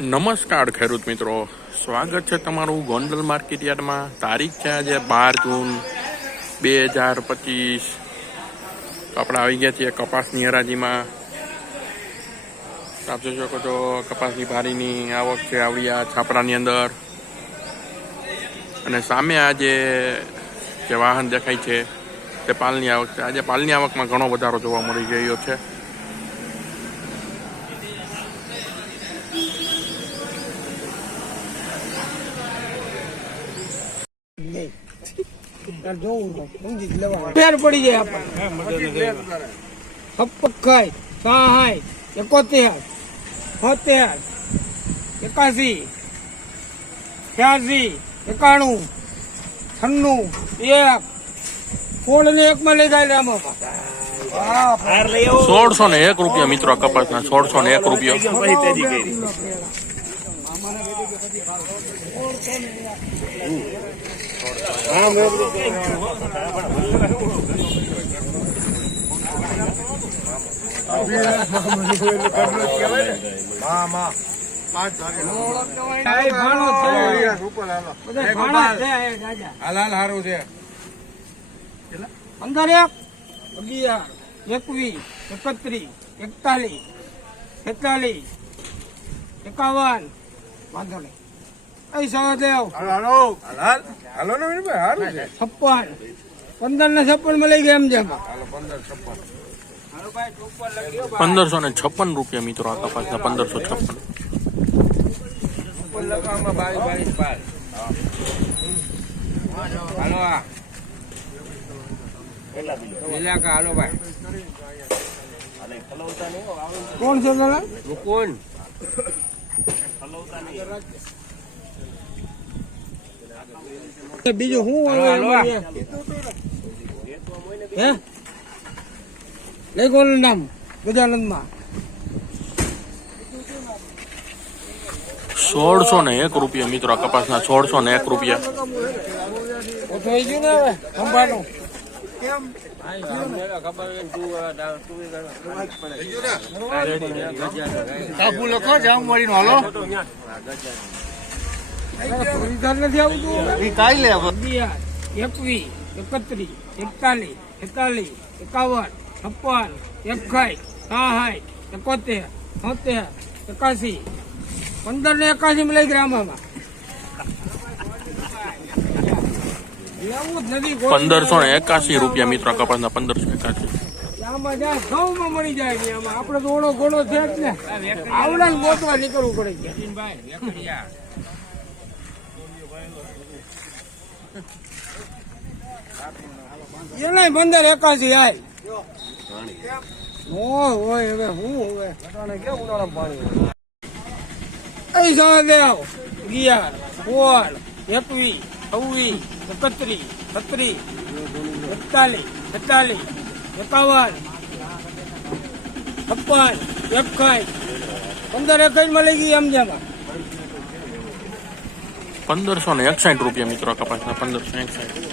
નમસ્કાર ખેડૂત મિત્રો, સ્વાગત છે તમારું ગોંડલ માર્કેટ યાર્ડમાં. તારીખ છે આજે 12 જૂન 2025. આપણે આવી ગયા છીએ કપાસની હરાજીમાં. આપ જોઈ શકો છો કપાસની ભારીની આવક છે આવડિયા છાપરાની અંદર. અને સામે આજે જે વાહન દેખાય છે તે પાલની આવક છે. આજે પાલની આવકમાં ઘણો વધારો જોવા મળી રહ્યો છે. ફેર પડી જાય આપણને. 56, 71, 70, 81, 86, 91, 96, 1 ફોડ ને 1 માં લઈ જાય આમાં 1601 રૂપિયા મિત્રો કપાસના. 1601 રૂપિયા. અંદર 1, 11, 21, 31, 41, 46, 51 વાંધો નહીં. અહીં સહદેવ 56, 15 ને 56 માં લઈ ગયા એમ જેમ 1556 રૂપિયા મિત્રો આ કપાસના. 1556. કોણ છે કોણ બીજું શું હે લઈ કોનું નામ ગજાનંદમાં 1601 રૂપિયા મિત્રો આ કપાસના. 1601 રૂપિયા. થઈ ગયું ને હવે સંભાળો કાપુ લખો જામ મળી નો હાલો નથી આવતું. કાઈ લે 21, 31, 41, 41, 51, 56, 61, 70, 71, 81, 15 ને 81 માં લઈ ગયા આમાં. 1581 રૂપિયા મિત્રો કપાસના. 1581. આમાં જ્યાં સૌમાં મળી જાય ને આમાં આપડે તો ઓળો ઘોડો છે જ ને. આવડા ને ગોતવા નીકળવું પડે છે. એને 1581 આય હોય હવે હું હવે અહીં સહદેવ 11, 16, 21, 26, 31, 32, 43, 44, 51, 51, 15 માં લઈ ગઈ એમ જેમાં 1561 રૂપિયા મિત્રો કપાસના. 1561.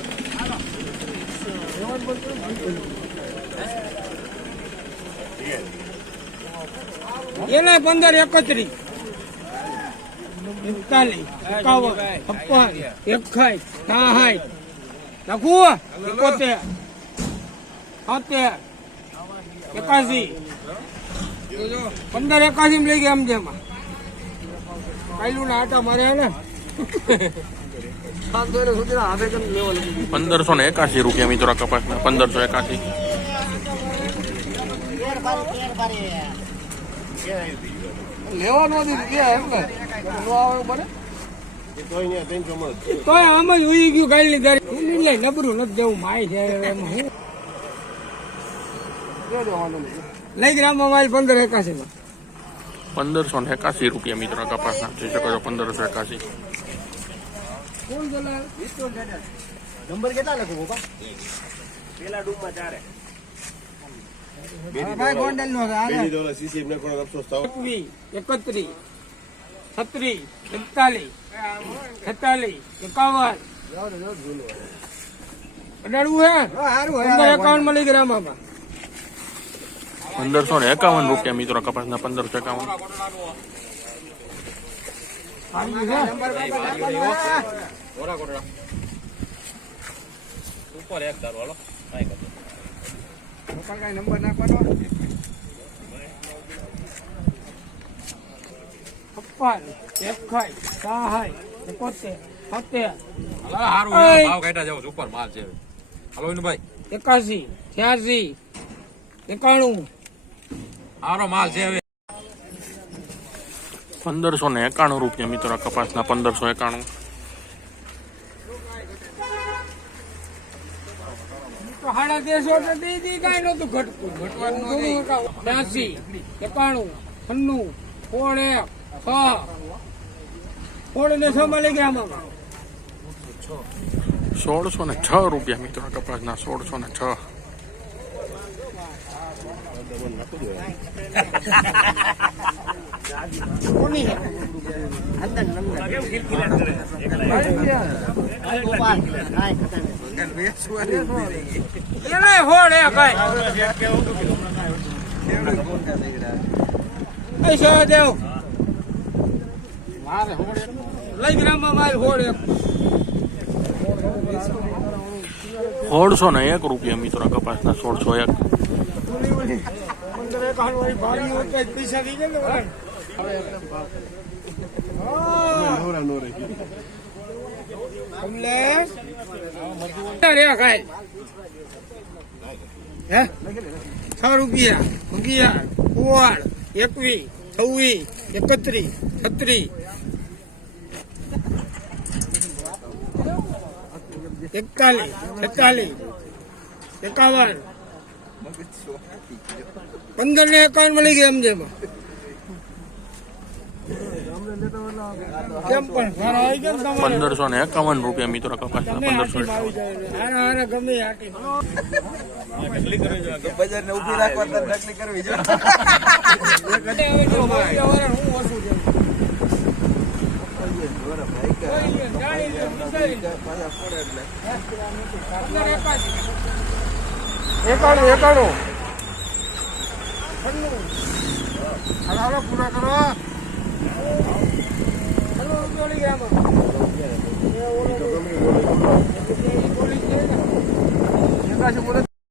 એને 1531, 41, 51, 51, 60 નાખું 71, 70, 81, 1581 લઈ ગયા એમ જેમાં કાયલું ના આટા મારે ને 1581 રૂપિયા મિત્રો કપાસના. 1581. લેવાનો તો આમ જ ઉઈ ગયું ગાય ની લઈ નબરું નથી દેવું માય છે. લઈ ગયા માલ 1581 માં. 1581 રૂપિયા મિત્રો કપાસના. જોઈ શકો છો 1581. નંબર કેટલા લખું બાપા? પેલા ડૂમ માં 4 ભાઈ ગોંડલ નો 31, 31, 36, 41, 46, 51 અડાડવું હે 1551 માં લઈ ગયા મામા. 1551 રૂપિયા મિત્રો કપાસના. 1551. આવી ગયું છે. ઉપર એક ધારો હાલો કાંઈ કરતો નંબર નાખવાનો 56 61 60 71 સારું ઓય. ભાવ કાઢ્યા જાવ ઉપર માલ છે હાલો ભાઈ 81 86 91 સારો માલ છે હવે 1591 રૂપિયા મિત્રો કપાસના 1591. તો 150 તો દઈ દી કાંઈ નતું ઘટતું. 80 91 96 41 6 ને 6 માં લઈ ગયા આમાં 1606 રૂપિયા મિત્રો કપાસના 1606. કોની એને હોડ હે કઈ સહદેવ લઈ ગ્રામમાં માલ હોડ એક 1601 રૂપિયા મિત્રો કપાસના 1601. પૈસા થઈ ગયા ને 6 રૂપિયા 11 21 26 31 36 41 46 47 15 ને 51 મળી ગયા એમ જેમાં કેમ પણ સારા આવી ગયા ને તમારે 1551 રૂપિયા મિત્રો કપાસના તમે હાથી 1551. આવી જાય હારા હારા ગમે હાથી બજારને ઊભી રાખવા તો નકલી કરવી જોઈએ. એકાણું પૂરા કરો બોલી